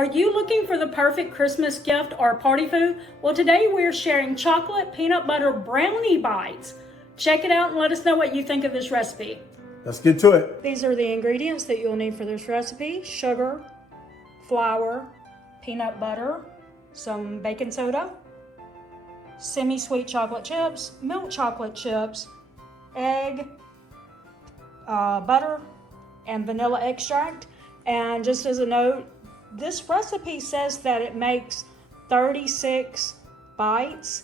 Are you looking for the perfect Christmas gift or party food? Well, today we're sharing chocolate peanut butter brownie bites. Check it out and let us know what you think of this recipe. Let's get to it. These are the ingredients that you'll need for this recipe: sugar, flour, peanut butter, some baking soda, semi-sweet chocolate chips, milk chocolate chips, egg, butter, and vanilla extract. And just as a note, this recipe says that it makes 36 bites,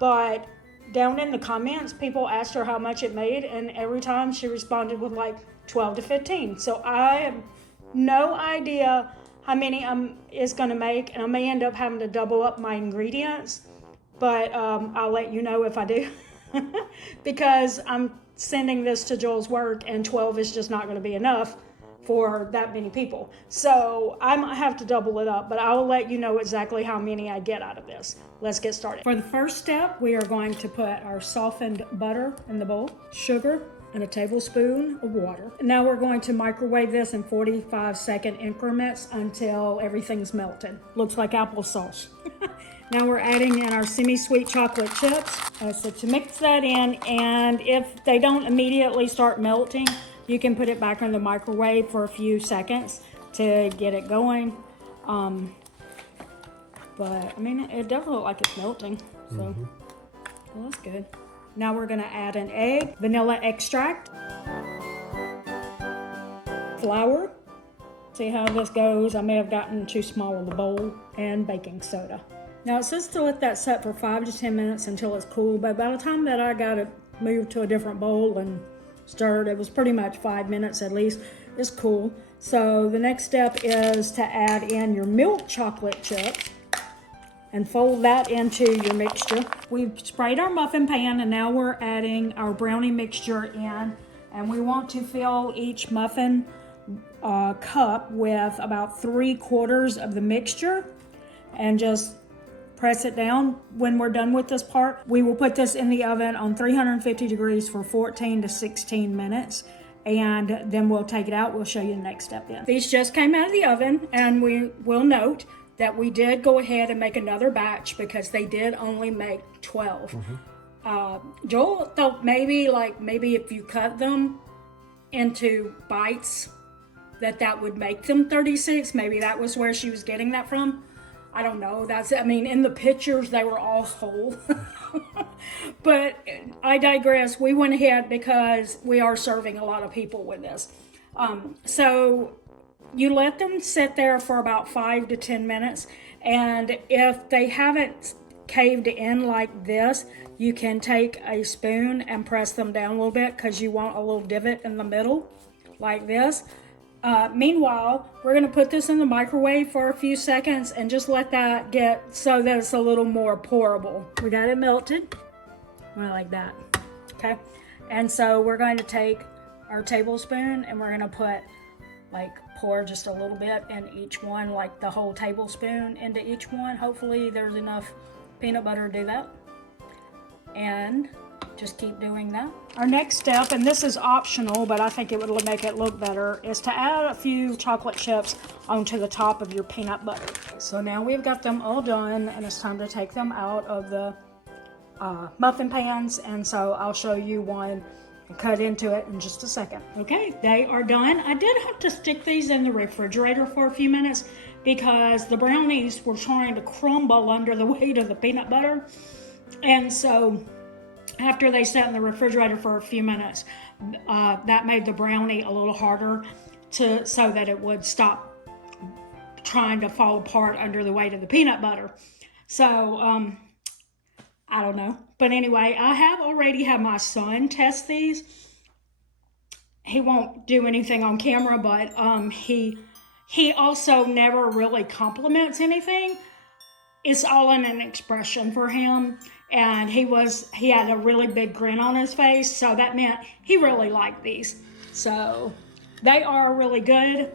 but down in the comments, people asked her how much it made, and every time she responded with like 12 to 15. So I have no idea how many it's gonna make, and I may end up having to double up my ingredients, but I'll let you know if I do, because I'm sending this to Joel's work, and 12 is just not gonna be enough for that many people. So I might have to double it up, but I'll let you know exactly how many I get out of this. Let's get started. For the first step, we are going to put our softened butter in the bowl, sugar, and a tablespoon of water. Now we're going to microwave this in 45-second increments until everything's melted. Looks like applesauce. Now we're adding in our semi-sweet chocolate chips. So to mix that in, and if they don't immediately start melting, you can put it back in the microwave for a few seconds to get it going. But I mean, it does look like it's melting, so well, that's good. Now we're gonna add an egg, vanilla extract, flour. See how this goes. I may have gotten too small of the bowl, and baking soda. Now it says to let that set for 5 to 10 minutes until it's cool, but by the time that I got it moved to a different bowl and stirred, it was pretty much 5 minutes at least. It's cool. So the next step is to add in your milk chocolate chip and fold that into your mixture. We've sprayed our muffin pan, and now we're adding our brownie mixture in, and we want to fill each muffin cup with about 3/4 of the mixture, and just press it down. When we're done with this part, we will put this in the oven on 350 degrees for 14 to 16 minutes, and then we'll take it out. We'll show you the next step in. These just came out of the oven, and we will note that we did go ahead and make another batch because they did only make 12. Joel thought maybe if you cut them into bites, that would make them 36. Maybe that was where she was getting that from. I don't know. I mean, in the pictures, they were all whole. But I digress. We went ahead because we are serving a lot of people with this. So you let them sit there for about 5 to 10 minutes. And if they haven't caved in like this, you can take a spoon and press them down a little bit, because you want a little divot in the middle like this. Meanwhile, we're going to put this in the microwave for a few seconds and just let that get so that it's a little more pourable. We got it melted. Like that. Okay. And so we're going to take our tablespoon, and we're going to pour just a little bit in each one, like the whole tablespoon into each one. Hopefully there's enough peanut butter to do that. And just keep doing that. Our next step, and this is optional, but I think it would make it look better, is to add a few chocolate chips onto the top of your peanut butter. So now we've got them all done, and it's time to take them out of the muffin pans. And so I'll show you one and cut into it in just a second. Okay, they are done. I did have to stick these in the refrigerator for a few minutes because the brownies were trying to crumble under the weight of the peanut butter. And so after they sat in the refrigerator for a few minutes, that made the brownie a little harder so that it would stop trying to fall apart under the weight of the peanut butter. So I don't know. But anyway, I have already had my son test these. He won't do anything on camera, but he also never really compliments anything. It's all in an expression for him. And he had a really big grin on his face, so that meant he really liked these. So they are really good.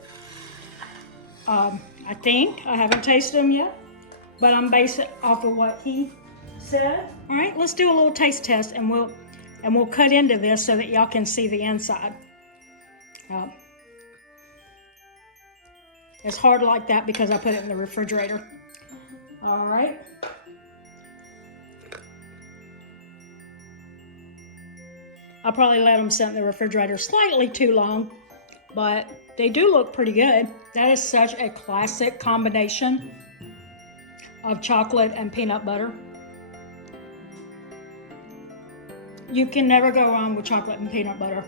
I think. I haven't tasted them yet, but I'm basing it off of what he said. All right, let's do a little taste test, and we'll cut into this so that y'all can see the inside. It's hard like that because I put it in the refrigerator. All right. I'll probably let them sit in the refrigerator slightly too long, but they do look pretty good. That is such a classic combination of chocolate and peanut butter. You can never go wrong with chocolate and peanut butter.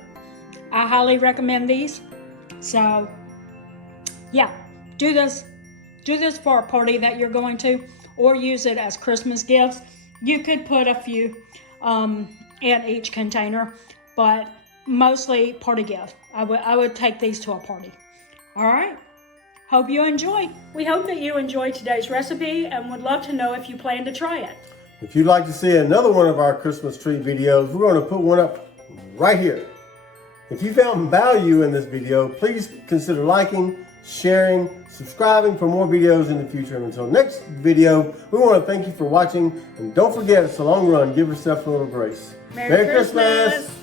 I highly recommend these. So yeah, do this for a party that you're going to, or use it as Christmas gifts. You could put a few in each container, but mostly party gift. I would take these to a party. All right. Hope you enjoy. We hope that you enjoyed today's recipe and would love to know if you plan to try it. If you'd like to see another one of our Christmas tree videos, we're going to put one up right here. If you found value in this video, please consider liking, sharing, subscribing for more videos in the future. And until next video, we want to thank you for watching. And don't forget, it's a long run. Give yourself a little grace. Merry Christmas.